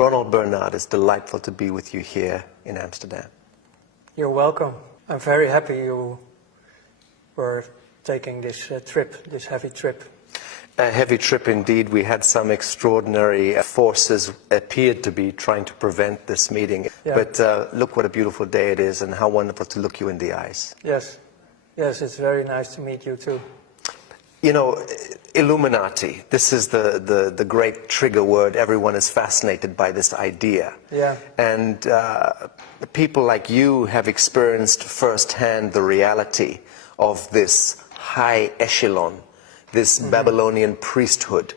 Ronald Bernard, it's delightful to be with you here in Amsterdam. You're welcome. I'm very happy you were taking this trip, this heavy trip. A heavy trip indeed. We had some extraordinary forces appeared to be trying to prevent this meeting. Yeah. But look what a beautiful day it is and how wonderful to look you in the eyes. Yes, yes, it's very nice to meet you too. You know, Illuminati, this is the great trigger word. Everyone is fascinated by this idea. Yeah. And people like you have experienced firsthand the reality of this high echelon, this Babylonian priesthood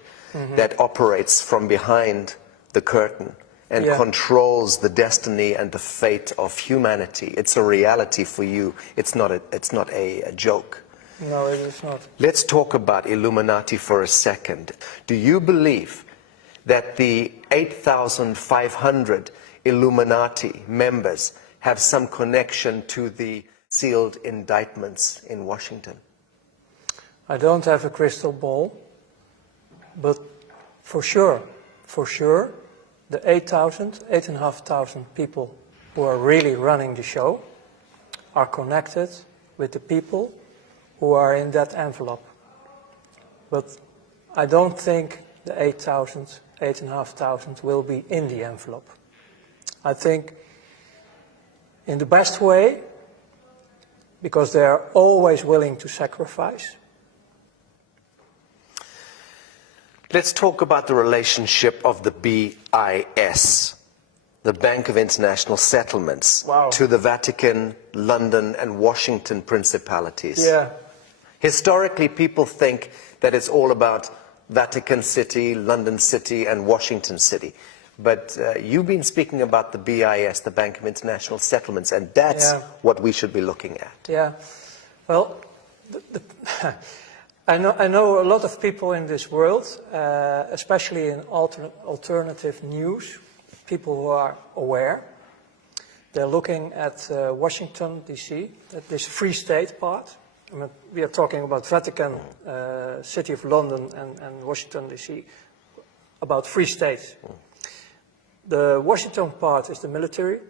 that operates from behind the curtain and controls the destiny and the fate of humanity. It's a reality for you. It's not a joke. No, it is not. Let's talk about Illuminati for a second. Do you believe that the 8,500 Illuminati members have some connection to the sealed indictments in Washington? I don't have a crystal ball, but for sure, the 8,500 people who are really running the show are connected with the people who are in that envelope. But I don't think the 8,500 will be in the envelope. I think in the best way, because they are always willing to sacrifice. Let's talk about the relationship of the BIS, the Bank of International Settlements, to the Vatican, London and Washington principalities. Yeah. Historically, people think that it's all about Vatican City, London City and Washington City. But you've been speaking about the BIS, the Bank of International Settlements, and that's what we should be looking at. Yeah. Well, I know a lot of people in this world, especially in alternative news, people who are aware. They're looking at Washington, D.C., at this Free State part. I mean, we are talking about Vatican, City of London and Washington, D.C., about Free States. The Washington part is the military,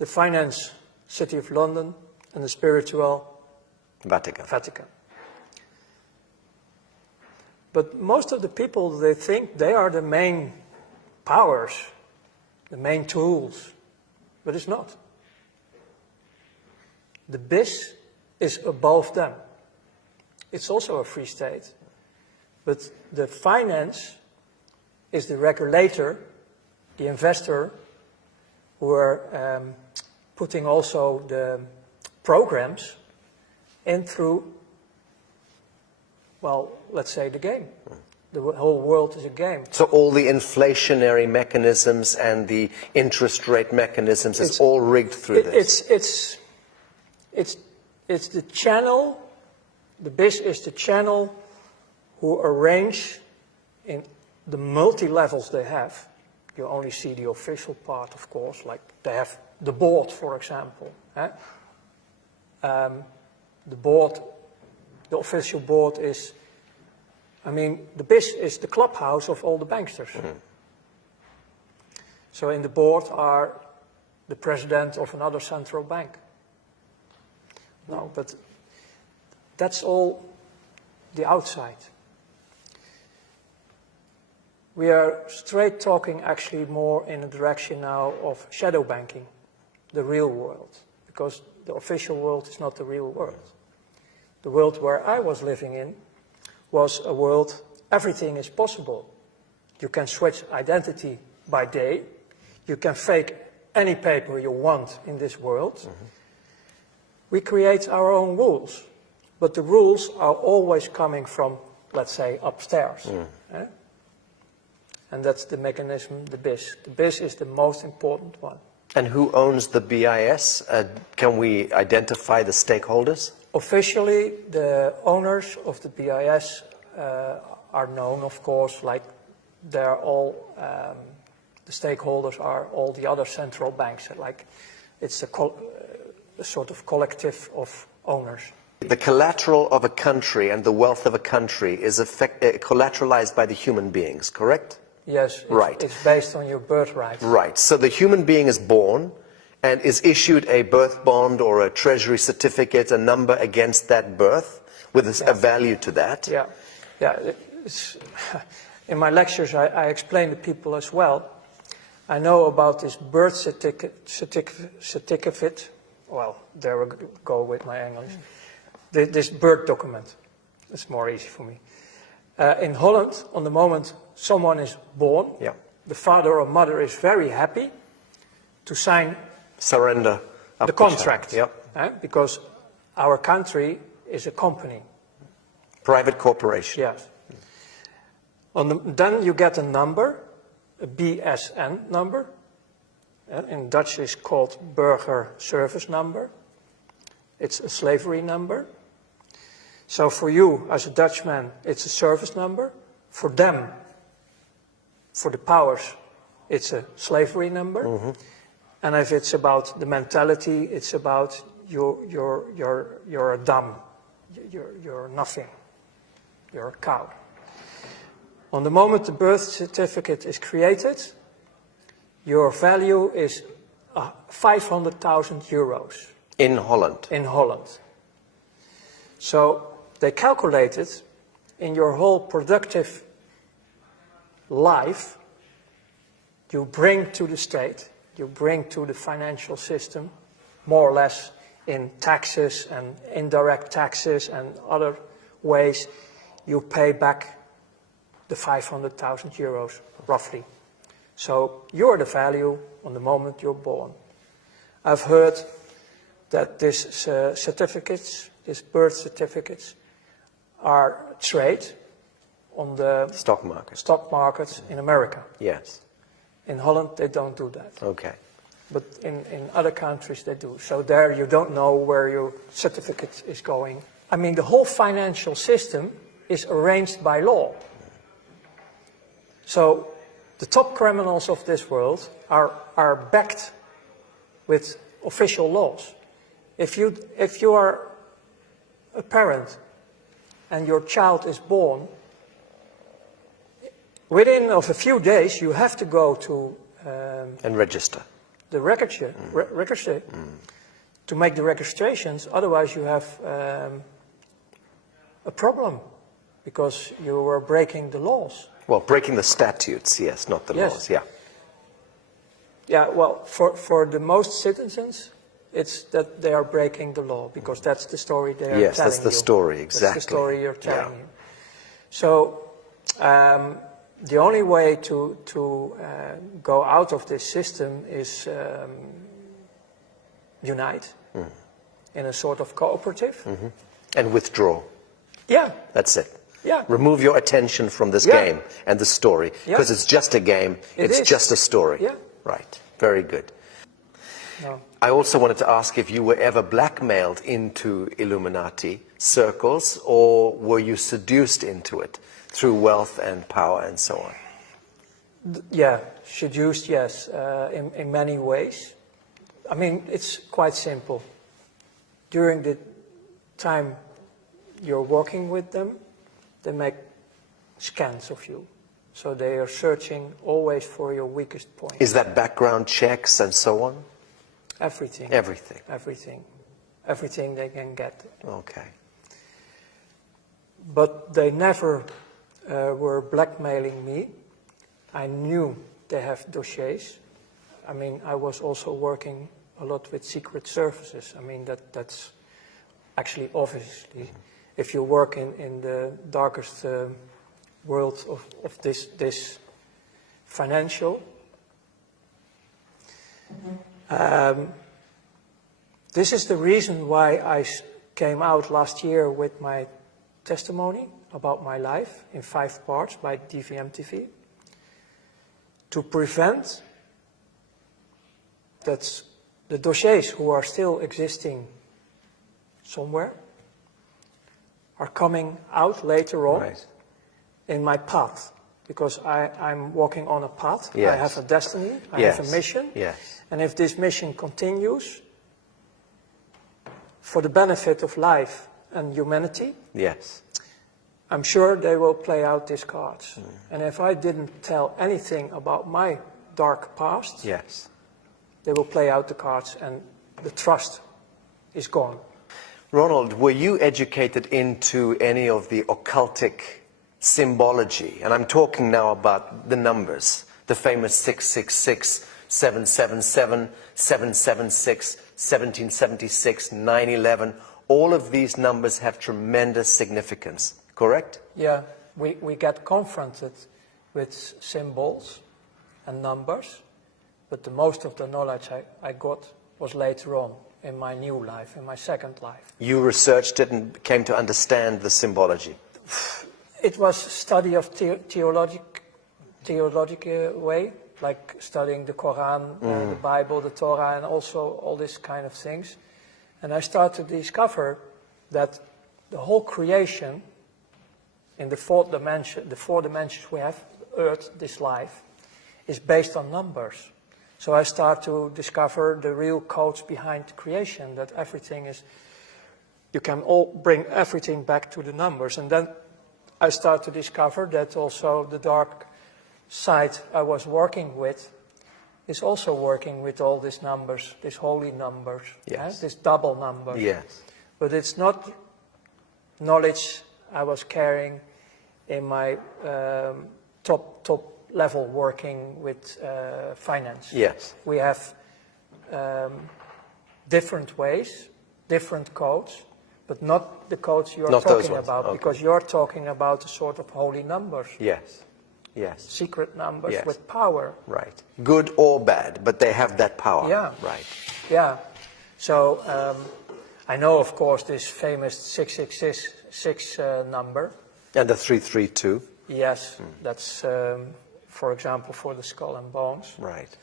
the finance, City of London, and the spiritual, Vatican. But most of the people, they think they are the main powers, the main tools, but it's not. The BIS is above them. It's also a free state, but the finance is the regulator, the investor, who are putting also the programs in through, well, let's say the game. The whole world is a game. So all the inflationary mechanisms and the interest rate mechanisms is all rigged through this? It's the channel, the BIS is the channel who arrange in the multi-levels they have. You only see the official part, of course, like they have the board, for example. The board, the official board is, I mean, the BIS is the clubhouse of all the banksters. So in the board are the president of another central bank. No, but that's all the outside. We are straight talking actually more in the direction now of shadow banking, the real world, because the official world is not the real world. The world where I was living in was a world, everything is possible. You can switch identity by day, you can fake any paper you want in this world. We create our own rules, but the rules are always coming from, let's say, upstairs. And that's the mechanism, the BIS. The BIS is the most important one. And who owns the BIS? Can we identify the stakeholders? Officially, the owners of the BIS are known, of course, like they're all, the stakeholders are all the other central banks. Like it's a sort of collective of owners. The collateral of a country and the wealth of a country is collateralized by the human beings, correct? Yes, Right. it's based on your birthright. Right. So the human being is born and is issued a birth bond or a treasury certificate, a number against that birth, with a value to that. Yeah, yeah. In my lectures, I explain to people as well. I know about this birth certificate. Well, there we go with my English. This birth document. It's more easy for me. In Holland, on the moment someone is born, Yeah. the father or mother is very happy to sign Surrender up the contract. Yep. Because our country is a company. Private corporation. Yes. Then you get a number, a BSN number. In Dutch it's called Burger Service Number. It's a slavery number. So for you, as a Dutchman, it's a service number. For them, for the powers, it's a slavery number. Mm-hmm. And if it's about the mentality, it's about you're a dumb, you're nothing, you're a cow. On the moment the birth certificate is created, your value is 500,000 euros. In Holland. In Holland. So they calculated in your whole productive life, you bring to the state, you bring to the financial system, more or less in taxes and indirect taxes and other ways, you pay back the 500,000 euros, roughly. So you're the value on the moment you're born. I've heard that these certificates, these birth certificates, are traded on the stock market in America. Yes. In Holland, they don't do that. Okay. But in other countries, they do. So there you don't know where your certificate is going. I mean, the whole financial system is arranged by law. So the top criminals of this world are backed with official laws. If you are a parent and your child is born, within of a few days you have to go to and register the register to make the registrations. Otherwise, you have a problem because you are breaking the laws. Well, breaking the statutes, yes, not the laws. Yeah. Yeah. Well, for the most citizens, it's that they are breaking the law because that's the story they are telling you. Yes, that's the story, exactly. That's the story you're telling you. So the only way to go out of this system is unite in a sort of cooperative. Mm-hmm. And withdraw. Yeah. That's it. Yeah. Remove your attention from this game and the story, because it's just a game, it's just a story. Yeah. Right. Very good. No. I also wanted to ask if you were ever blackmailed into Illuminati circles, or were you seduced into it through wealth and power and so on? Yeah, seduced, yes, in many ways. I mean, it's quite simple. During the time you're working with them, they make scans of you. So they are searching always for your weakest point. Is that background checks and so on? Everything. Everything. Everything. Everything they can get. Okay. But they never were blackmailing me. I knew they have dossiers. I mean, I was also working a lot with secret services. I mean, that's actually obviously, if you work in the darkest world of this financial. This is the reason why I came out last year with my testimony about my life in 5 parts by DVM-TV, to prevent that the dossiers who are still existing somewhere are coming out later on in my path, because I'm walking on a path. Yes. I have a destiny, I have a mission, and if this mission continues for the benefit of life and humanity, I'm sure they will play out these cards. And if I didn't tell anything about my dark past, Yes. they will play out the cards and the trust is gone. Ronald, were you educated into any of the occultic symbology? And I'm talking now about the numbers, the famous 666, 777, 776, 1776, 9/11. All of these numbers have tremendous significance, correct? Yeah, we get confronted with symbols and numbers, but the most of the knowledge I got was later on in my new life, in my second life. You researched it and came to understand the symbology. It was study of theological way, like studying the Quran, the Bible, the Torah, and also all these kind of things. And I started to discover that the whole creation in the four dimensions we have, Earth, this life, is based on numbers. So I start to discover the real codes behind creation, that everything is, you can all bring everything back to the numbers. And then I start to discover that also the dark side I was working with is also working with all these numbers, these holy numbers, yes. These double numbers. Yes. But it's not knowledge I was carrying in my top level working with finance. Yes. We have different ways, different codes, but not the codes you're talking about, okay. Because you're talking about a sort of holy numbers. Yes. Yes. Secret numbers Yes. with power. Right. Good or bad, but they have that power. Yeah. Right. Yeah. So I know, of course, this famous 666 number. And the 332. Yes, that's, for example, for the skull and bones. Right.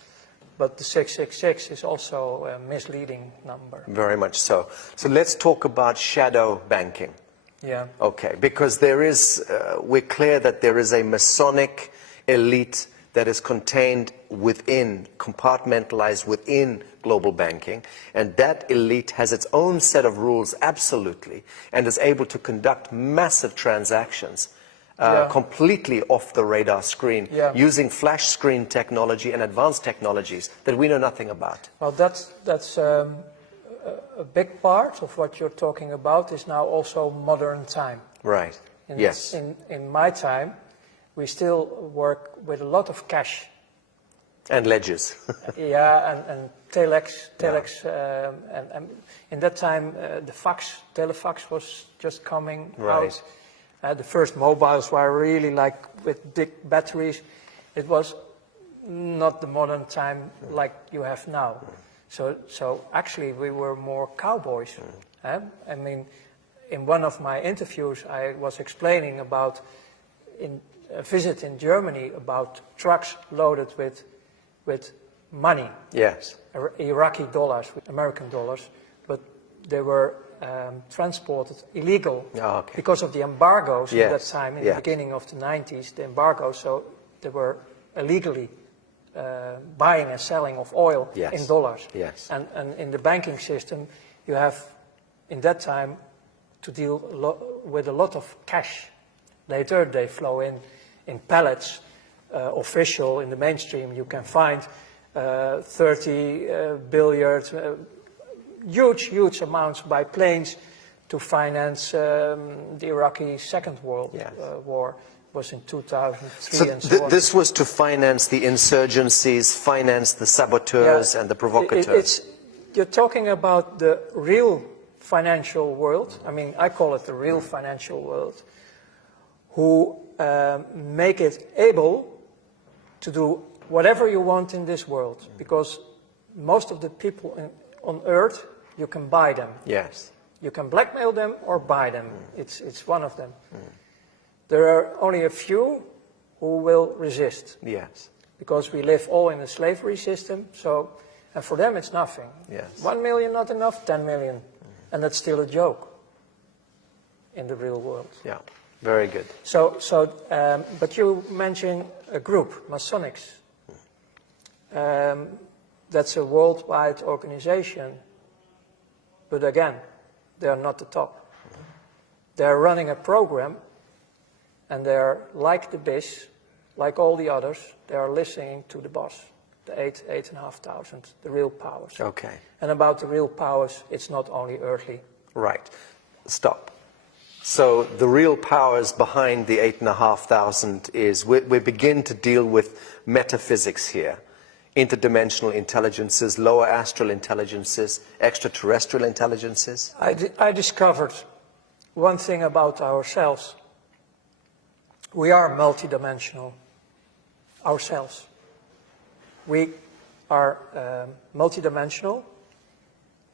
But the 666 is also a misleading number. Very much so. So let's talk about shadow banking. Yeah. Okay, because there is, we're clear that there is a Masonic elite that is contained within, compartmentalized within global banking, and that elite has its own set of rules, absolutely, and is able to conduct massive transactions completely off the radar screen, using flash screen technology and advanced technologies that we know nothing about. Well, that's a big part of what you're talking about is now also modern time. Right. Yes. In my time, we still work with a lot of cash. And ledgers. And telex, and in that time the telefax was just coming out. The first mobiles were really like with big batteries. It was not the modern time like you have now. So actually we were more cowboys. I mean, in one of my interviews I was explaining about a visit in Germany about trucks loaded with money. Yes. Iraqi dollars, American dollars, but they were transported illegal because of the embargoes at that time, in the beginning of the 90s, the embargoes, so they were illegally buying and selling of oil in dollars. Yes. And in the banking system, you have, in that time, to deal with a lot of cash. Later, they flow in pallets, official, in the mainstream, you can find 30 billion, huge amounts by planes to finance the Iraqi Second World War. Was in 2003 and so on. This was to finance the insurgencies, finance the saboteurs and the provocateurs. You're talking about the real financial world. I mean, I call it the real financial world, who make it able to do whatever you want in this world, because most of the people on Earth, you can buy them. Yes. You can blackmail them or buy them. It's one of them. There are only a few who will resist. Yes. Because we live all in a slavery system, so, and for them it's nothing. Yes. 1 million not enough, 10 million. And that's still a joke in the real world. Yeah, very good. But you mentioned a group, Masonics. That's a worldwide organization. But again, they are not the top. They are running a program And they're like the BIS, like all the others, they are listening to the boss, the 8,500, the real powers. Okay. And about the real powers, it's not only earthly. Right. Stop. So the real powers behind the 8,500 is, we begin to deal with metaphysics here. Interdimensional intelligences, lower astral intelligences, extraterrestrial intelligences. I discovered one thing about ourselves. We are multidimensional ourselves. We are multidimensional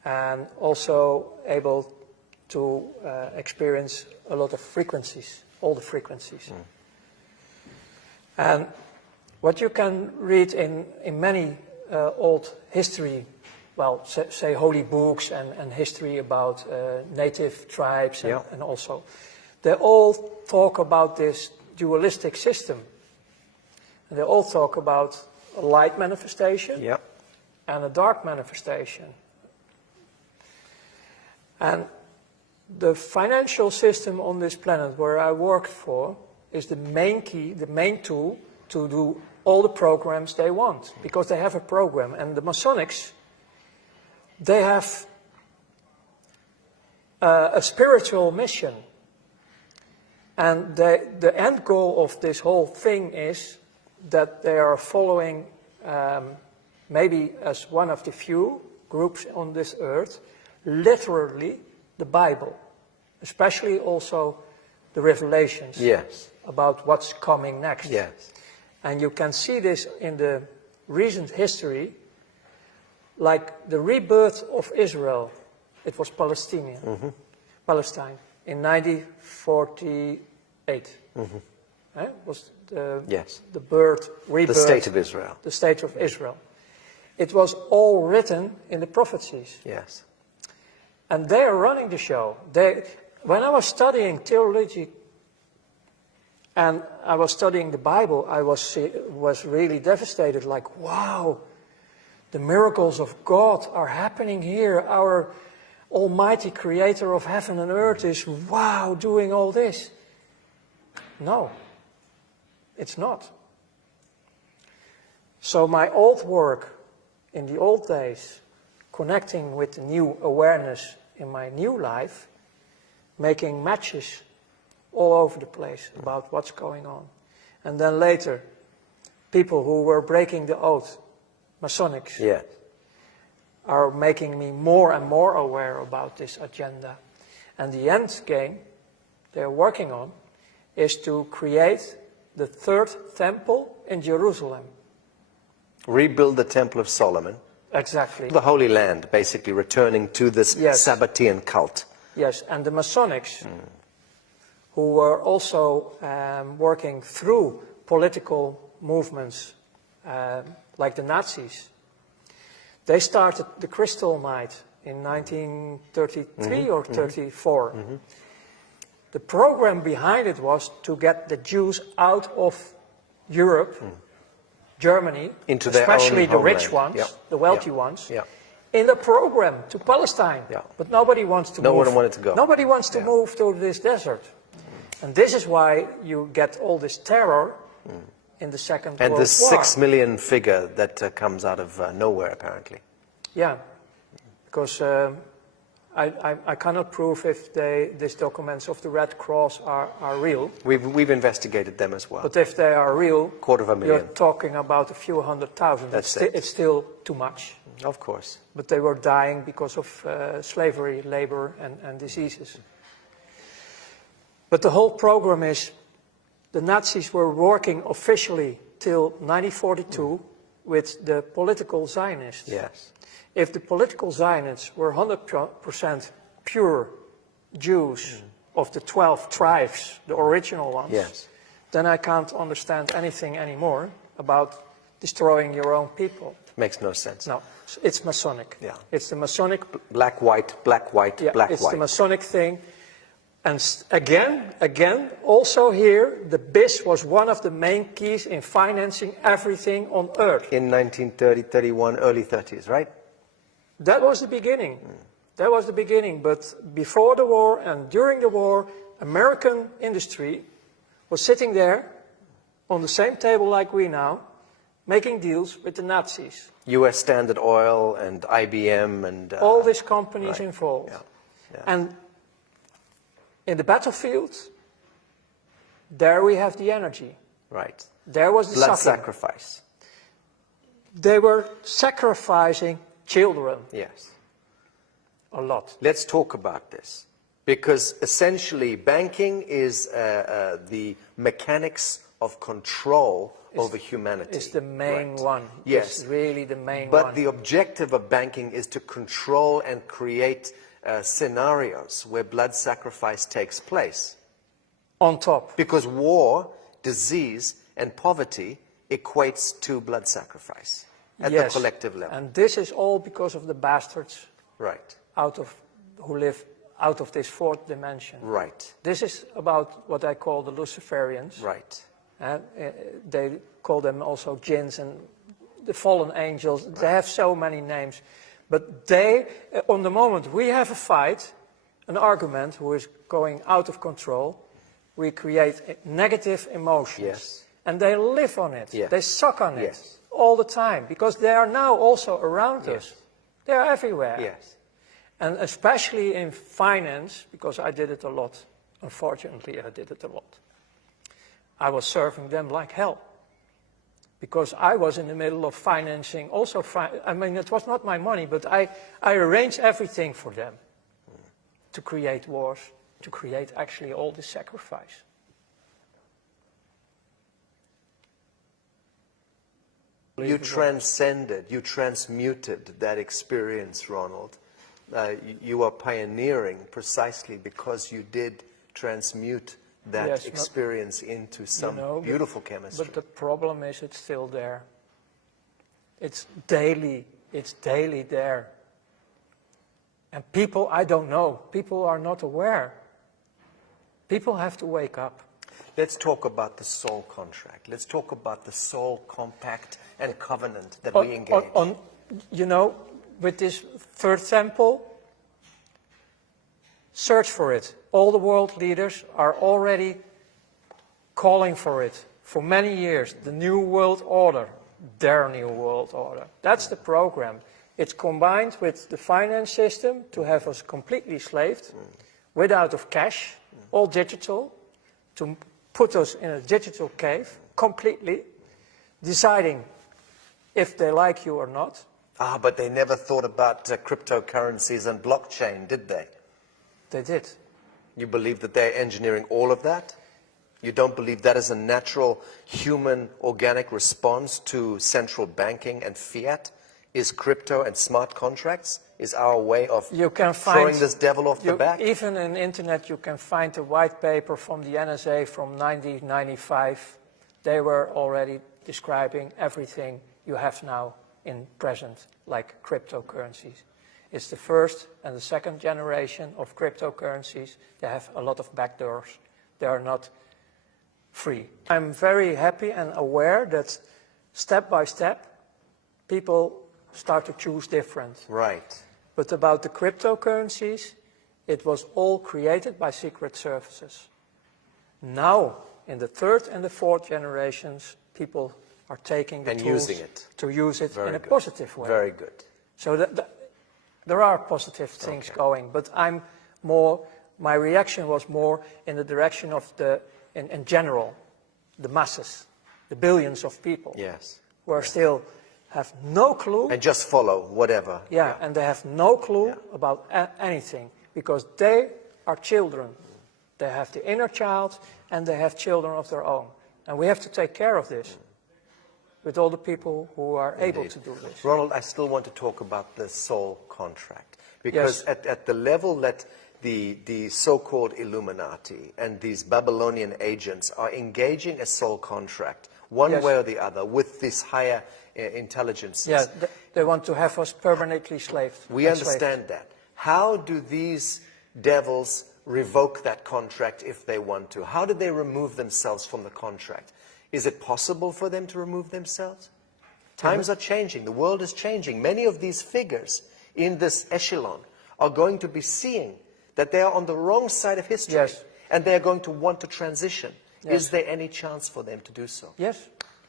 and also able to experience a lot of frequencies, all the frequencies. And what you can read in many old history, well, say holy books and history about native tribes and also, they all talk about this dualistic system. And they all talk about a light manifestation and a dark manifestation. And the financial system on this planet where I worked for is the main key, the main tool to do all the programs they want, because they have a program. And the Masonics, they have a spiritual mission. And the end goal of this whole thing is that they are following, maybe as one of the few groups on this earth, literally the Bible, especially also the Revelations about what's coming next. And you can see this in the recent history, like the rebirth of Israel. It was Palestine in 1948. Was the rebirth, the state of Israel. The state of Israel. It was all written in the prophecies. And they are running the show. When I was studying theology and I was studying the Bible, I was really devastated, like, wow, the miracles of God are happening here. Our Almighty Creator of heaven and earth is, wow, doing all this. No, it's not. So my old work in the old days, connecting with the new awareness in my new life, making matches all over the place about what's going on. And then later, people who were breaking the oath, Masonics, are making me more and more aware about this agenda. And the end game they're working on is to create the third temple in Jerusalem. Rebuild the Temple of Solomon. Exactly. The Holy Land, basically returning to this Sabbatean cult. Yes, and the Masonics, who were also working through political movements like the Nazis, they started the Crystal Night in 1933 or 34. The program behind it was to get the Jews out of Europe, Germany, into their especially own the homeland. rich ones, the wealthy ones, Yeah. in the program to Palestine. Yeah. But nobody wants to No move. one wanted to go. Nobody wants to move to this desert. And this is why you get all this terror in the Second World War. And this 6 million figure that comes out of nowhere, apparently. Yeah, because I cannot prove if these documents of the Red Cross are real. We've investigated them as well. But if they are real, 250,000. you're talking about a few 100,000. It's still too much. Of course. But they were dying because of slavery, labor, and diseases. But the whole program is, the Nazis were working officially till 1942 with the political Zionists. Yes. If the political Zionists were 100% pure Jews of the 12 tribes, the original ones, then I can't understand anything anymore about destroying your own people. Makes no sense. No, it's Masonic. Yeah. It's the Masonic. Black, white, black, white, black, it's white. the Masonic thing. And again, also here, the BIS was one of the main keys in financing everything on Earth. In 1930, 31, early 30s, right? That was the beginning. That was the beginning. But before the war and during the war, American industry was sitting there on the same table like we now, making deals with the Nazis. U.S. Standard Oil and IBM and... all these companies right. involved. Yeah. Yeah. And in the battlefield, there we have the energy. Right. There was the Blood suffering. sacrifice. They were sacrificing children Yes. a lot. Let's talk about this. Because essentially banking is the mechanics of control over humanity. It's the main Right. one. Yes. It's really the main But one. the objective of banking is to control and create scenarios where blood sacrifice takes place. On top. Because war, disease, and poverty equates to blood sacrifice at the collective level. And this is all because of the bastards Right. who live out of this fourth dimension. Right. This is about what I call the Luciferians. Right. They call them also jinns and the fallen angels. Right. They have so many names. But they, on the moment we have a fight, an argument who is going out of control, we create negative emotions. Yes. And they live on it. Yes. They suck on it Yes. all the time because they are now also around Yes. us. They are everywhere. Yes. And especially in finance, because I did it a lot. Unfortunately, I did it a lot. I was serving them like hell. Because I was in the middle of financing also, I mean, it was not my money, but I arranged everything for them to create wars, to create actually all this sacrifice. You transcended, you transmuted that experience, Ronald. You are pioneering precisely because you did transmute that experience into some beautiful chemistry. But the problem is it's still there. It's daily there. And people, I don't know, people are not aware. People have to wake up. Let's talk about the soul contract. Let's talk about the soul compact and covenant that we engage. You know, with this third temple, search for it. All the world leaders are already calling for it for many years. The new world order, their new world order. That's the program. It's combined with the finance system to have us completely slaved, without of cash, all digital, to put us in a digital cave, completely, deciding if they like you or not. Ah, but they never thought about cryptocurrencies and blockchain, did they? They did. You believe that they're engineering all of that? You don't believe that is a natural human organic response to central banking and fiat? Is crypto and smart contracts? Is our way of throwing this devil off the back? Even on the internet you can find a white paper from the NSA from 1995. They were already describing everything you have now in present, like cryptocurrencies. It's the first and the second generation of cryptocurrencies. They have a lot of backdoors. They are not free. I'm very happy and aware that step by step, people start to choose different. Right. But about the cryptocurrencies, it was all created by secret services. Now, in the third and the fourth generations, people are taking the tools to use it in a positive way. Very good. So there are positive things going, but my reaction was more in the direction of in general, the masses, the billions of people. Yes. Who are still have no clue. And just follow whatever. Yeah, and they have no clue about anything because they are children. They have the inner child and they have children of their own. And we have to take care of this with all the people who are able to do this. Ronald, I still want to talk about the soul contract because at the level that the so-called Illuminati and these Babylonian agents are engaging a soul contract one way or the other with these higher intelligences. Yeah, they want to have us permanently slaved. We understand that. How do these devils revoke that contract if they want to? How do they remove themselves from the contract? Is it possible for them to remove themselves? Times are changing. The world is changing. Many of these figures in this echelon are going to be seeing that they are on the wrong side of history. Yes. And they are going to want to transition Yes. Is there any chance for them to do so? Yes,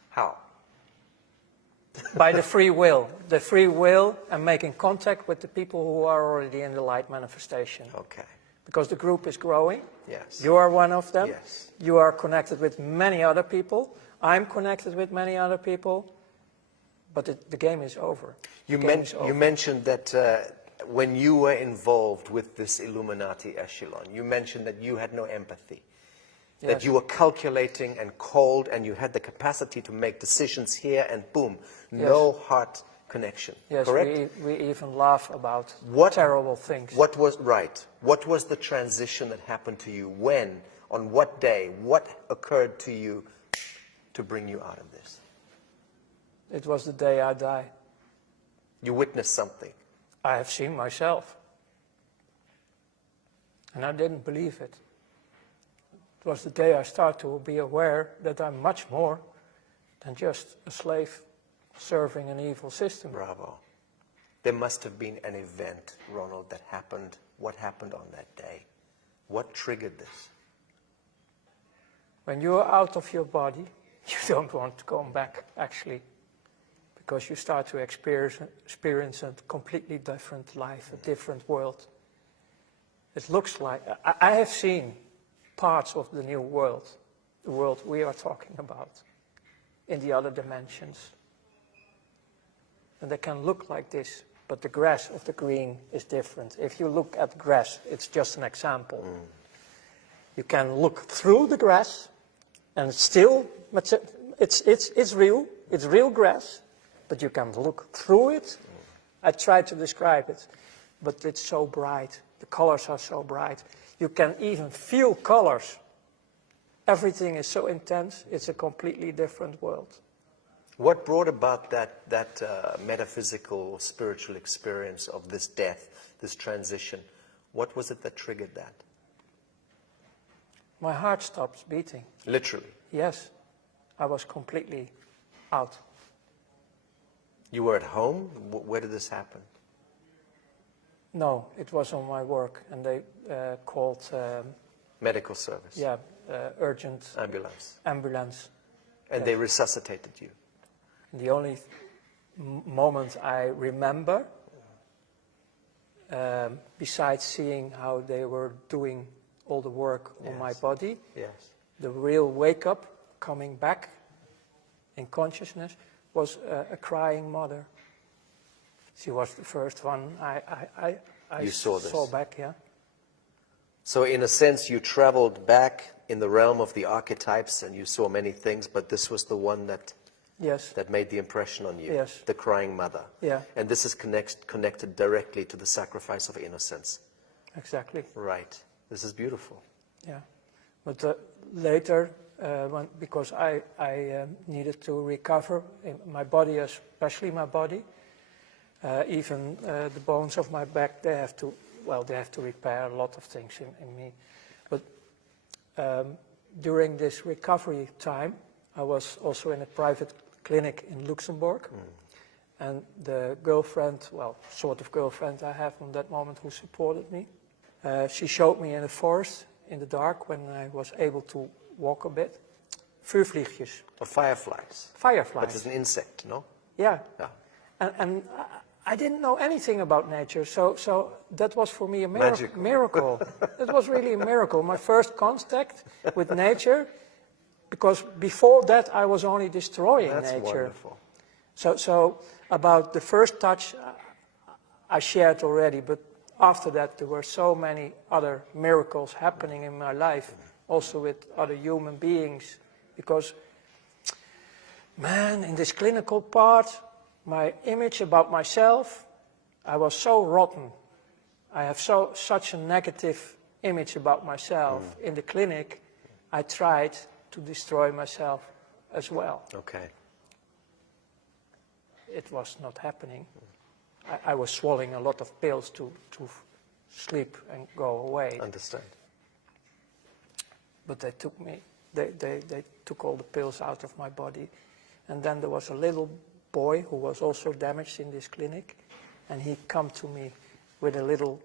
How? by the free will. The free will and making contact with the people who are already in the light manifestation. Okay. Because the group is growing. Yes. You are one of them. Yes. You are connected with many other people. I'm connected with many other people. But the game is over. You Over. mentioned that when you were involved with this Illuminati echelon, you mentioned that you had no empathy. That Yes. you were calculating and cold and you had the capacity to make decisions here and boom, no heart connection, Yes, correct? we even laugh about What- terrible things. What was the transition that happened to you? When? On what day? What occurred to you to bring you out of this? It was the day I died. You witnessed something. I have seen myself. And I didn't believe it. It was the day I started to be aware that I'm much more than just a slave serving an evil system. Bravo. There must have been an event, Ronald, that happened. What happened on that day? What triggered this? When you're out of your body, you don't want to come back, actually. Because you start to experience a completely different life, a different world. It looks like, I have seen parts of the new world, the world we are talking about, in the other dimensions. And they can look like this, but the grass of the green is different. If you look at grass, it's just an example. You can look through the grass, and it's still, it's real grass, but you can look through it. I tried to describe it, but it's so bright. The colors are so bright. You can even feel colors. Everything is so intense, it's a completely different world. What brought about that metaphysical, spiritual experience of this death, this transition? What was it that triggered that? My heart stops beating. Literally. Yes, I was completely out. You were at home? Where did this happen? No, it was on my work, and they called, Medical service? urgent Ambulance. And Yes. they resuscitated you? The only moment I remember, besides seeing how they were doing all the work on my body, Yes. the real wake-up, coming back in consciousness, was a crying mother. She was the first one I You saw this. saw back, yeah. So in a sense, you traveled back in the realm of the archetypes and you saw many things, but this was the one that Yes, made the impression on you, Yes. the crying mother. Yeah. And this is connected directly to the sacrifice of innocence. exactly, Right. This is beautiful. yeah. But later, because I needed to recover in my body, especially my body, even the bones of my back, they have to repair a lot of things in me. But during this recovery time, I was also in a private clinic in Luxembourg. And the girlfriend, sort of girlfriend I have from that moment who supported me, she showed me in the forest, in the dark, when I was able to walk a bit, vuurvliegjes, Or fireflies. fireflies. But it's an insect, no? Yeah. Yeah. And I didn't know anything about nature, so that was for me a Magical. miracle. It was really a miracle. My first contact with nature, because before that I was only destroying That's nature. wonderful. So about the first touch, I shared already, but after that there were so many other miracles happening in my life, also with other human beings, because, man, in this clinical part, my image about myself, I was so rotten. I have such a negative image about myself. In the clinic, I tried to destroy myself as well. Okay. It was not happening. I was swallowing a lot of pills to sleep and go away. Understand. But they took me, they took all the pills out of my body. And then there was a little boy who was also damaged in this clinic. And he come to me with a little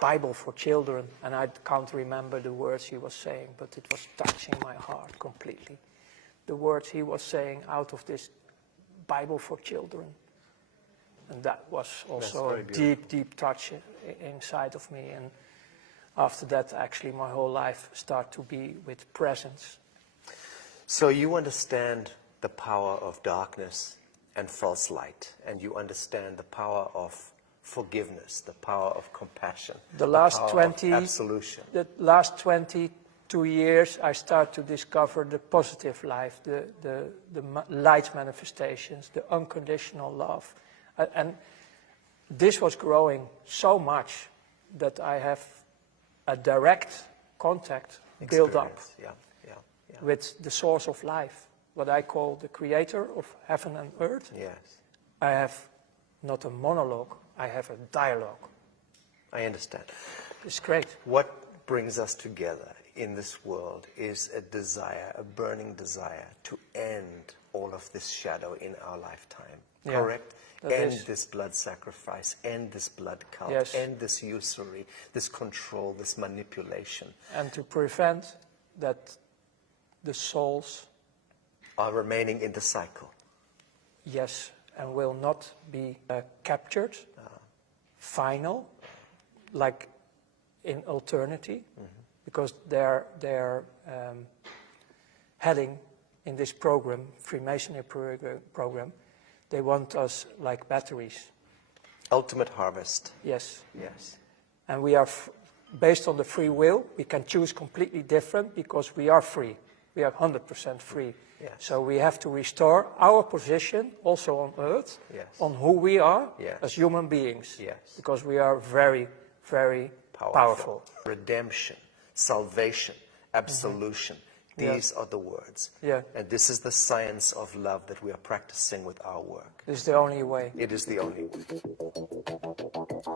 Bible for children, and I can't remember the words he was saying, but it was touching my heart completely. The words he was saying out of this Bible for children. And that was also a deep, deep touch inside of me. And after that, actually, my whole life started to be with presence. So you understand the power of darkness and false light, and you understand the power of forgiveness, the power of compassion, The last power 20, of absolution. The last 22 years, I start to discover the positive life, the light manifestations, the unconditional love. And this was growing so much that I have a direct contact built up with the source of life, what I call the creator of heaven and earth. Yes. I have not a monologue, I have a dialogue. I understand. It's great. What brings us together in this world is a desire, a burning desire to end all of this shadow in our lifetime. Yeah, correct? that End is. this blood sacrifice, end this blood cult, Yes. end this usury, this control, this manipulation. And to prevent that the souls, Are remaining in the cycle. yes, and will not be captured, final, like in eternity, because they're heading in this program, Freemasonry program, they want us like batteries. Ultimate harvest. Yes. Yes. And we are, based on the free will, we can choose completely different because we are free. We are 100% free. Yes. So we have to restore our position, also on earth, Yes. on who we are Yes. as human beings. Yes. Because we are very, very powerful. Redemption, salvation, absolution. These are the words. Yeah. And this is the science of love that we are practicing with our work. This is the only way. It is the only way.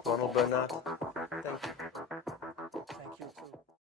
Ronald Bernard,